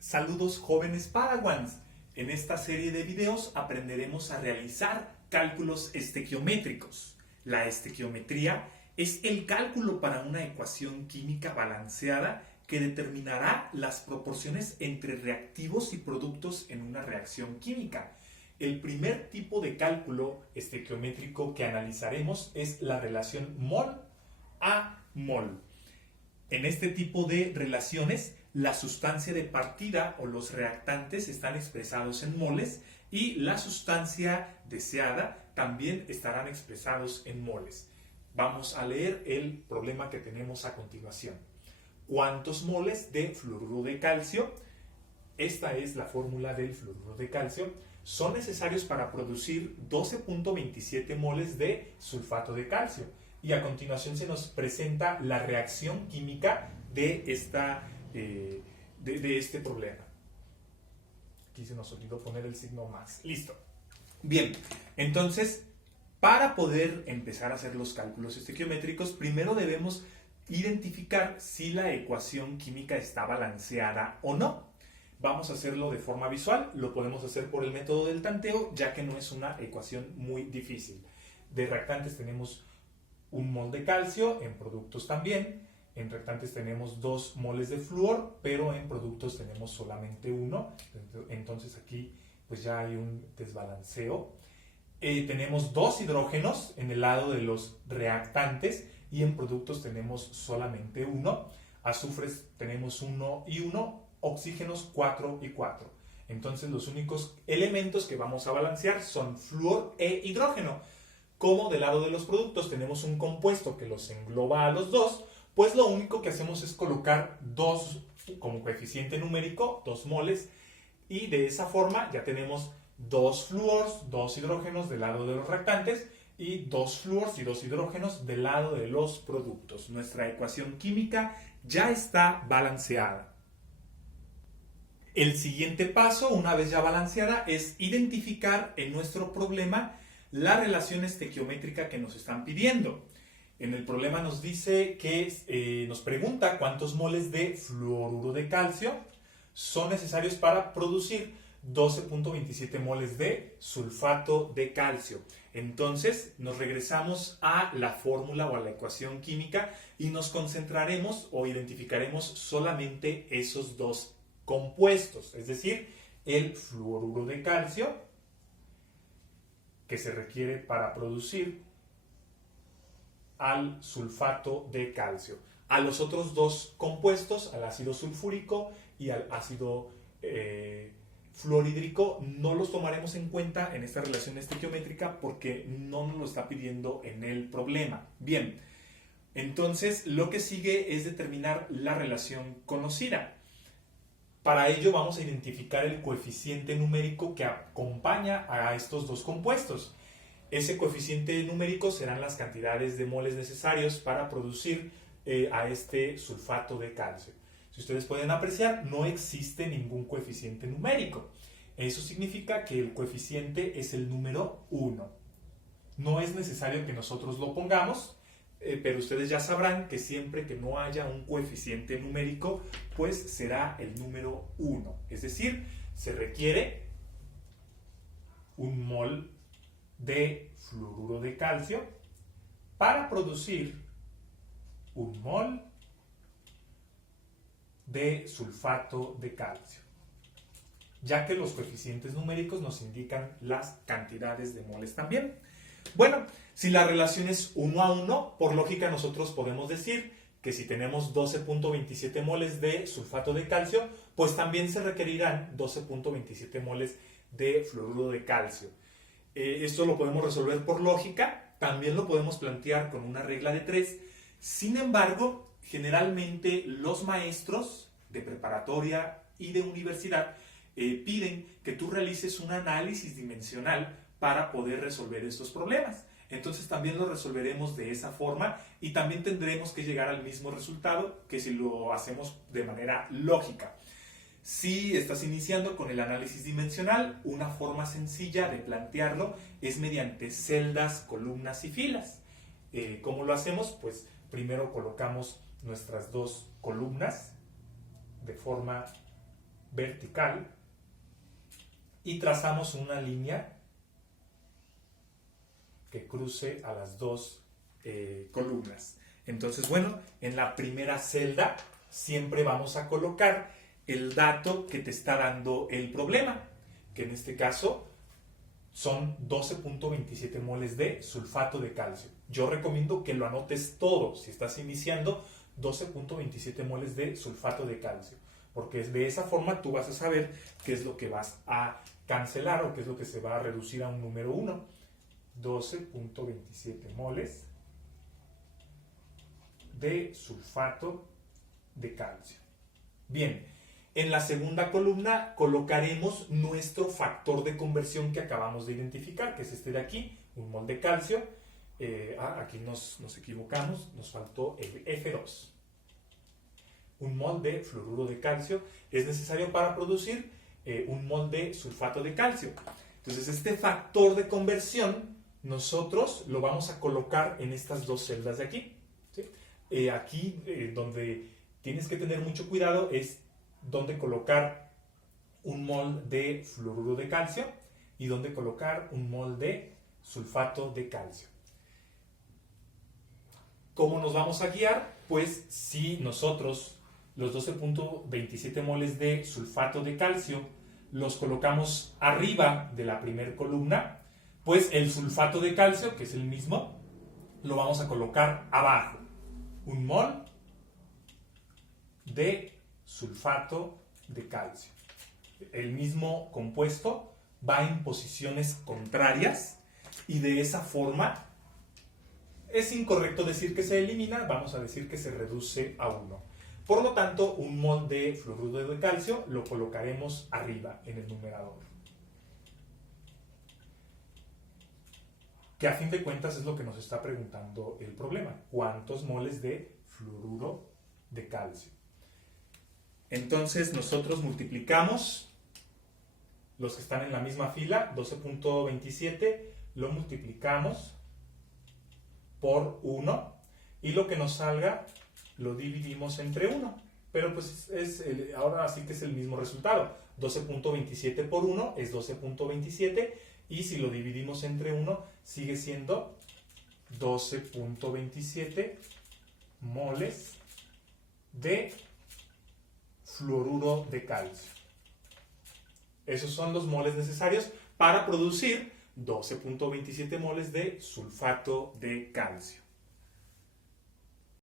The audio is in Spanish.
Saludos jóvenes Padawans. En esta serie de videos aprenderemos a realizar cálculos estequiométricos. La estequiometría es el cálculo para una ecuación química balanceada que determinará las proporciones entre reactivos y productos en una reacción química. El primer tipo de cálculo estequiométrico que analizaremos es la relación mol a mol. En este tipo de relaciones, la sustancia de partida o los reactantes están expresados en moles y la sustancia deseada también estarán expresados en moles. Vamos a leer el problema que tenemos a continuación. ¿Cuántos moles de fluoruro de calcio? Esta es la fórmula del fluoruro de calcio. Son necesarios para producir 12.27 moles de sulfato de calcio. Y a continuación se nos presenta la reacción química de este problema. Aquí se nos olvidó poner el signo más. Listo. Bien, entonces, para poder empezar a hacer los cálculos estequiométricos, primero debemos identificar si la ecuación química está balanceada o no. Vamos a hacerlo de forma visual. Lo podemos hacer por el método del tanteo, ya que no es una ecuación muy difícil. De reactantes tenemos 1 mol de calcio, en productos también. En reactantes tenemos 2 moles de flúor, pero en productos tenemos solamente 1. Entonces aquí pues ya hay un desbalanceo. Tenemos 2 hidrógenos en el lado de los reactantes y en productos tenemos solamente 1. Azufres tenemos 1 y 1, oxígenos 4 y 4. Entonces los únicos elementos que vamos a balancear son flúor e hidrógeno. Como del lado de los productos tenemos un compuesto que los engloba a los dos, pues lo único que hacemos es colocar 2 como coeficiente numérico, 2 moles, y de esa forma ya tenemos 2 flúors, 2 hidrógenos del lado de los reactantes y 2 flúors y 2 hidrógenos del lado de los productos. Nuestra ecuación química ya está balanceada. El siguiente paso, una vez ya balanceada, es identificar en nuestro problema la relación estequiométrica que nos están pidiendo. En el problema nos dice que nos pregunta cuántos moles de fluoruro de calcio son necesarios para producir 12.27 moles de sulfato de calcio. Entonces nos regresamos a la fórmula o a la ecuación química y nos concentraremos o identificaremos solamente esos dos compuestos, es decir, el fluoruro de calcio que se requiere para producir al sulfato de calcio. A los otros dos compuestos, al ácido sulfúrico y al ácido fluorhídrico, no los tomaremos en cuenta en esta relación estequiométrica porque no nos lo está pidiendo en el problema. Bien, entonces lo que sigue es determinar la relación conocida. Para ello vamos a identificar el coeficiente numérico que acompaña a estos dos compuestos. Ese coeficiente numérico serán las cantidades de moles necesarios para producir a este sulfato de calcio. Si ustedes pueden apreciar, no existe ningún coeficiente numérico. Eso significa que el coeficiente es el número 1. No es necesario que nosotros lo pongamos, pero ustedes ya sabrán que siempre que no haya un coeficiente numérico, pues será el número 1. Es decir, se requiere 1 mol de fluoruro de calcio para producir 1 mol de sulfato de calcio, ya que los coeficientes numéricos nos indican las cantidades de moles también. Bueno, si la relación es 1 a 1, por lógica nosotros podemos decir que si tenemos 12.27 moles de sulfato de calcio, pues también se requerirán 12.27 moles de fluoruro de calcio. Esto lo podemos resolver por lógica, también lo podemos plantear con una regla de 3. Sin embargo, generalmente los maestros de preparatoria y de universidad piden que tú realices un análisis dimensional para poder resolver estos problemas. Entonces también lo resolveremos de esa forma y también tendremos que llegar al mismo resultado que si lo hacemos de manera lógica. Si estás iniciando con el análisis dimensional, una forma sencilla de plantearlo es mediante celdas, columnas y filas. ¿Cómo lo hacemos? Pues primero colocamos nuestras dos columnas de forma vertical y trazamos una línea que cruce a las dos columnas. Entonces, bueno, en la primera celda siempre vamos a colocar el dato que te está dando el problema, que en este caso son 12.27 moles de sulfato de calcio. Yo recomiendo que lo anotes todo si estás iniciando, 12.27 moles de sulfato de calcio, porque de esa forma tú vas a saber qué es lo que vas a cancelar o qué es lo que se va a reducir a un número 1. 12.27 moles de sulfato de calcio. Bien, en la segunda columna colocaremos nuestro factor de conversión que acabamos de identificar, que es este de aquí, 1 mol de calcio. Aquí nos equivocamos, nos faltó el F2. 1 mol de fluoruro de calcio es necesario para producir 1 mol de sulfato de calcio. Entonces, este factor de conversión nosotros lo vamos a colocar en estas dos celdas de aquí, ¿sí? Aquí donde tienes que tener mucho cuidado es donde colocar 1 mol de fluoruro de calcio y donde colocar 1 mol de sulfato de calcio. ¿Cómo nos vamos a guiar? Pues si nosotros los 12.27 moles de sulfato de calcio los colocamos arriba de la primera columna, pues el sulfato de calcio, que es el mismo, lo vamos a colocar abajo. 1 mol de sulfato de calcio. El mismo compuesto va en posiciones contrarias y de esa forma es incorrecto decir que se elimina, vamos a decir que se reduce a 1. Por lo tanto, 1 mol de fluoruro de calcio lo colocaremos arriba en el numerador. Que a fin de cuentas es lo que nos está preguntando el problema. ¿Cuántos moles de fluoruro de calcio? Entonces nosotros multiplicamos los que están en la misma fila, 12.27, lo multiplicamos por 1 y lo que nos salga lo dividimos entre 1. Pero pues ahora sí que es el mismo resultado. 12.27 por 1 es 12.27 y si lo dividimos entre 1 sigue siendo 12.27 moles de fluoruro de calcio. Esos son los moles necesarios para producir 12.27 moles de sulfato de calcio.